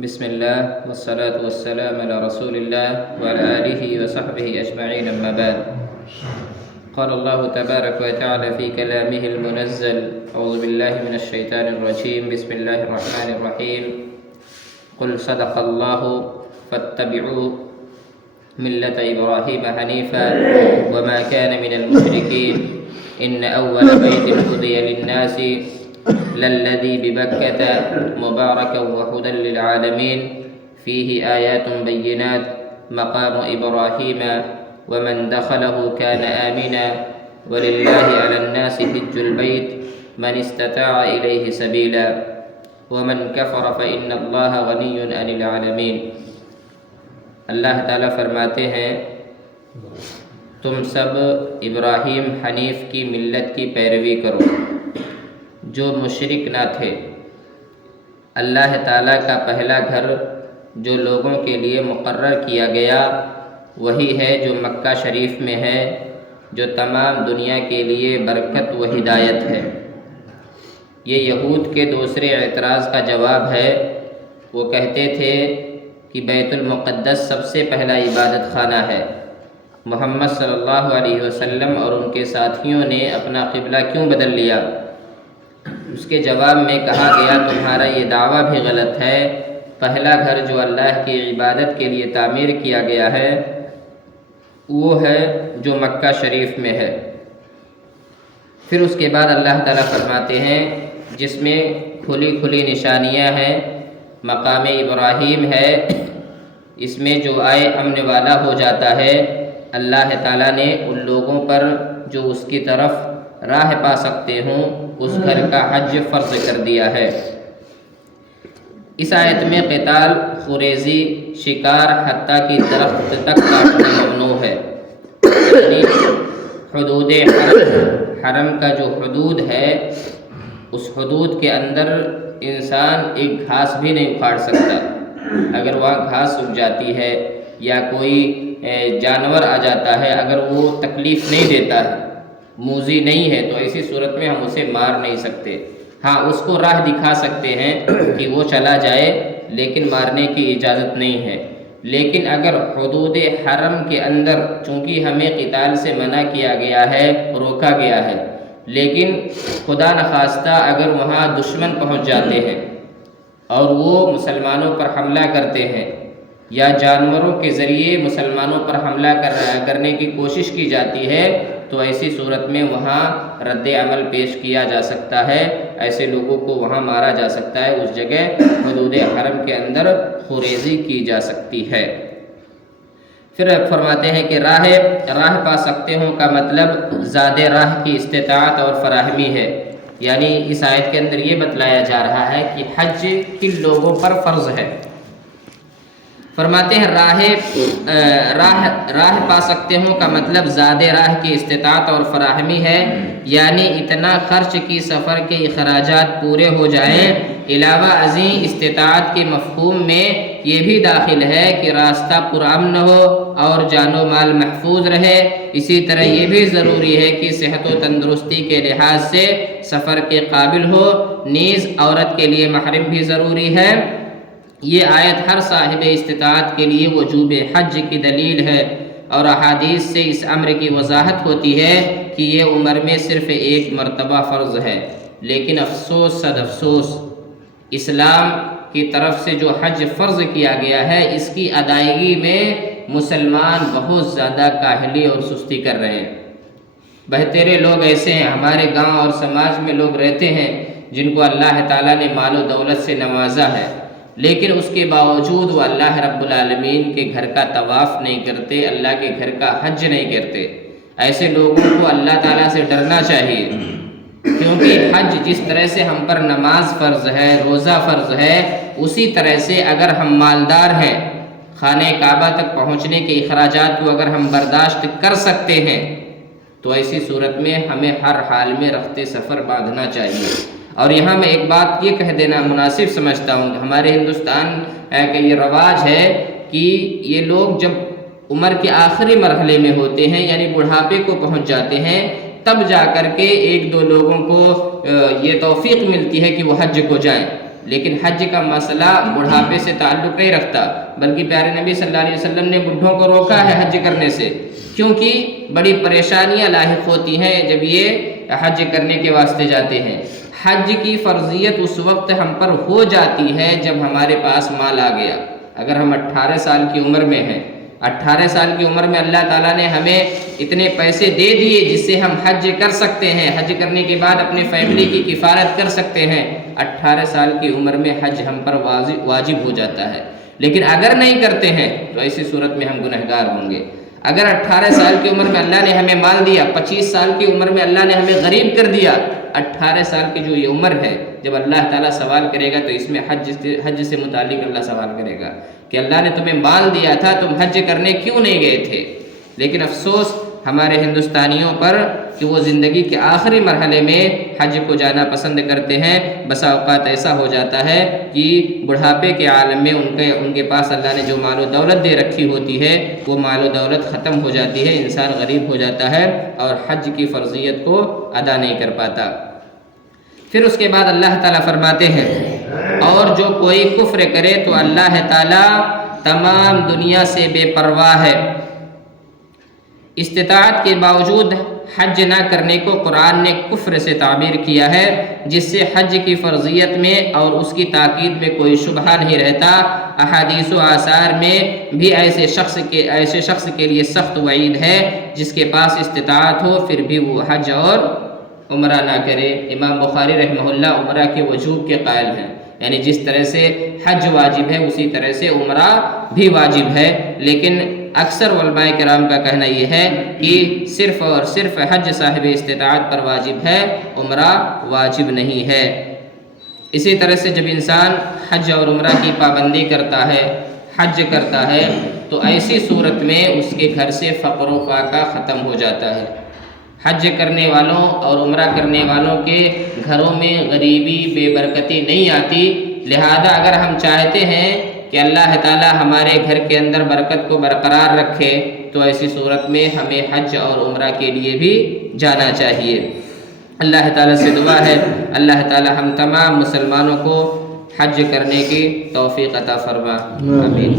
بسم الله والصلاة والسلام على رسول الله وعلى آله وصحبه أجمعين، أما بعد. قال الله تبارك وتعالى في كلامه المنزل: أعوذ بالله من الشيطان الرجيم، بسم الله الرحمن الرحيم. قل صدق الله فاتبعوا ملة إبراهيم حنيفا وما كان من المشركين إن أول بيت هدي للناس للذي ببكة مباركا وهدى للعالمين فيه آيات بينات مقام إبراهيم ومن دخله كان آمنا ولله على الناس حج البيت من استطاع إليه سبيلا ومن كفر فإن الله غني عن العالمين. اللہ تعالیٰ فرماتے ہیں تم سب ابراہیم حنیف کی ملت کی پیروی کرو جو مشرک نہ تھے. اللہ تعالیٰ کا پہلا گھر جو لوگوں کے لیے مقرر کیا گیا وہی ہے جو مکہ شریف میں ہے، جو تمام دنیا کے لیے برکت و ہدایت ہے. یہ یہود کے دوسرے اعتراض کا جواب ہے. وہ کہتے تھے کہ بیت المقدس سب سے پہلا عبادت خانہ ہے. محمد صلی اللہ علیہ وسلم اور ان کے ساتھیوں نے اپنا قبلہ کیوں بدل لیا؟ اس کے جواب میں کہا گیا تمہارا یہ دعویٰ بھی غلط ہے. پہلا گھر جو اللہ کی عبادت کے لیے تعمیر کیا گیا ہے وہ ہے جو مکہ شریف میں ہے. پھر اس کے بعد اللہ تعالیٰ فرماتے ہیں جس میں کھلی کھلی نشانیاں ہیں، مقام ابراہیم ہے، اس میں جو آئے امن والا ہو جاتا ہے. اللہ تعالیٰ نے ان لوگوں پر جو اس کی طرف راہ پا سکتے ہوں اس گھر کا حج فرض کر دیا ہے. اس آیت میں قتال، خوریزی، شکار حتیٰ کی درخت تک کاٹنا ممنوع ہے. یعنی حدود حرم کا جو حدود ہے اس حدود کے اندر انسان ایک گھاس بھی نہیں اکھاڑ سکتا. اگر وہاں گھاس اگ جاتی ہے یا کوئی جانور آ جاتا ہے، اگر وہ تکلیف نہیں دیتا ہے، موذی نہیں ہے، تو ایسی صورت میں ہم اسے مار نہیں سکتے. ہاں، اس کو راہ دکھا سکتے ہیں کہ وہ چلا جائے، لیکن مارنے کی اجازت نہیں ہے. لیکن اگر حدود حرم کے اندر چونکہ ہمیں قتال سے منع کیا گیا ہے، روکا گیا ہے، لیکن خدا نخواستہ اگر وہاں دشمن پہنچ جاتے ہیں اور وہ مسلمانوں پر حملہ کرتے ہیں یا جانوروں کے ذریعے مسلمانوں پر حملہ کرنے کی کوشش کی جاتی ہے، تو ایسی صورت میں وہاں رد عمل پیش کیا جا سکتا ہے. ایسے لوگوں کو وہاں مارا جا سکتا ہے. اس جگہ حدود حرم کے اندر خوریزی کی جا سکتی ہے. پھر فرماتے ہیں کہ راہ پا سکتے ہوں کا مطلب زاد راہ کی استطاعت اور فراہمی ہے. یعنی اس آیت کے اندر یہ بتلایا جا رہا ہے کہ حج کن لوگوں پر فرض ہے. فرماتے ہیں راہ پا سکتے ہوں کا مطلب زاد راہ کی استطاعت اور فراہمی ہے. یعنی اتنا خرچ کی سفر کے اخراجات پورے ہو جائیں. علاوہ ازیں استطاعت کے مفہوم میں یہ بھی داخل ہے کہ راستہ پرامن ہو اور جان و مال محفوظ رہے. اسی طرح یہ بھی ضروری ہے کہ صحت و تندرستی کے لحاظ سے سفر کے قابل ہو. نیز عورت کے لیے محرم بھی ضروری ہے. یہ آیت ہر صاحب استطاعت کے لیے وجوب حج کی دلیل ہے اور احادیث سے اس امر کی وضاحت ہوتی ہے کہ یہ عمر میں صرف ایک مرتبہ فرض ہے. لیکن افسوس صد افسوس، اسلام کی طرف سے جو حج فرض کیا گیا ہے اس کی ادائیگی میں مسلمان بہت زیادہ کاہلی اور سستی کر رہے ہیں. بہترے لوگ ایسے ہیں، ہمارے گاؤں اور سماج میں لوگ رہتے ہیں جن کو اللہ تعالیٰ نے مال و دولت سے نوازا ہے، لیکن اس کے باوجود وہ اللہ رب العالمین کے گھر کا طواف نہیں کرتے، اللہ کے گھر کا حج نہیں کرتے. ایسے لوگوں کو اللہ تعالیٰ سے ڈرنا چاہیے، کیونکہ حج جس طرح سے ہم پر نماز فرض ہے، روزہ فرض ہے، اسی طرح سے اگر ہم مالدار ہیں، خانہ کعبہ تک پہنچنے کے اخراجات کو اگر ہم برداشت کر سکتے ہیں تو ایسی صورت میں ہمیں ہر حال میں رخت سفر باندھنا چاہیے. اور یہاں میں ایک بات یہ کہہ دینا مناسب سمجھتا ہوں کہ ہمارے ہندوستان کا یہ رواج ہے کہ یہ لوگ جب عمر کے آخری مرحلے میں ہوتے ہیں، یعنی بڑھاپے کو پہنچ جاتے ہیں، تب جا کر کے ایک دو لوگوں کو یہ توفیق ملتی ہے کہ وہ حج کو جائیں. لیکن حج کا مسئلہ بڑھاپے سے تعلق نہیں رکھتا، بلکہ پیارے نبی صلی اللہ علیہ وسلم نے بڈھوں کو روکا ہے حج کرنے سے، کیونکہ بڑی پریشانیاں لاحق ہوتی ہیں جب یہ حج کرنے کے واسطے جاتے ہیں۔ حج کی فرضیت اس وقت ہم پر ہو جاتی ہے جب ہمارے پاس مال آ گیا۔ اگر ہم 18 سال کی عمر میں ہیں، 18 سال کی عمر میں اللہ تعالیٰ نے ہمیں اتنے پیسے دے دیے جس سے ہم حج کر سکتے ہیں، حج کرنے کے بعد اپنی فیملی کی کفالت کر سکتے ہیں، 18 سال کی عمر میں حج ہم پر واجب ہو جاتا ہے۔ لیکن اگر نہیں کرتے ہیں تو ایسی صورت میں ہم گنہگار ہوں گے۔ اگر 18 سال کی عمر میں اللہ نے ہمیں مال دیا، 25 سال کی عمر میں اللہ نے ہمیں غریب کر دیا، 18 سال کی جو یہ عمر ہے، جب اللہ تعالیٰ سوال کرے گا تو اس میں حج سے متعلق اللہ سوال کرے گا کہ اللہ نے تمہیں مال دیا تھا، تم حج کرنے کیوں نہیں گئے تھے؟ لیکن افسوس ہمارے ہندوستانیوں پر کہ وہ زندگی کے آخری مرحلے میں حج کو جانا پسند کرتے ہیں۔ بسا اوقات ایسا ہو جاتا ہے کہ بڑھاپے کے عالم میں ان کے پاس اللہ نے جو مال و دولت دے رکھی ہوتی ہے وہ مال و دولت ختم ہو جاتی ہے، انسان غریب ہو جاتا ہے اور حج کی فرضیت کو ادا نہیں کر پاتا۔ پھر اس کے بعد اللہ تعالیٰ فرماتے ہیں اور جو کوئی کفر کرے تو اللہ تعالیٰ تمام دنیا سے بے پرواہ ہے۔ استطاعت کے باوجود حج نہ کرنے کو قرآن نے کفر سے تعبیر کیا ہے، جس سے حج کی فرضیت میں اور اس کی تاکید میں کوئی شبہ نہیں رہتا۔ احادیث و آثار میں بھی ایسے شخص کے لیے سخت وعید ہے جس کے پاس استطاعت ہو پھر بھی وہ حج اور عمرہ نہ کرے۔ امام بخاری رحمہ اللہ عمرہ کے وجوب کے قائل ہیں، یعنی جس طرح سے حج واجب ہے اسی طرح سے عمرہ بھی واجب ہے، لیکن اکثر علماء کرام کا کہنا یہ ہے کہ صرف اور صرف حج صاحب استطاعت پر واجب ہے، عمرہ واجب نہیں ہے۔ اسی طرح سے جب انسان حج اور عمرہ کی پابندی کرتا ہے، حج کرتا ہے، تو ایسی صورت میں اس کے گھر سے فقر و فاقہ ختم ہو جاتا ہے۔ حج کرنے والوں اور عمرہ کرنے والوں کے گھروں میں غریبی بے برکتی نہیں آتی۔ لہذا اگر ہم چاہتے ہیں کہ اللہ تعالیٰ ہمارے گھر کے اندر برکت کو برقرار رکھے تو ایسی صورت میں ہمیں حج اور عمرہ کے لیے بھی جانا چاہیے۔ اللہ تعالیٰ سے دعا ہے اللہ تعالیٰ ہم تمام مسلمانوں کو حج کرنے کی توفیق عطا فرما، آمین۔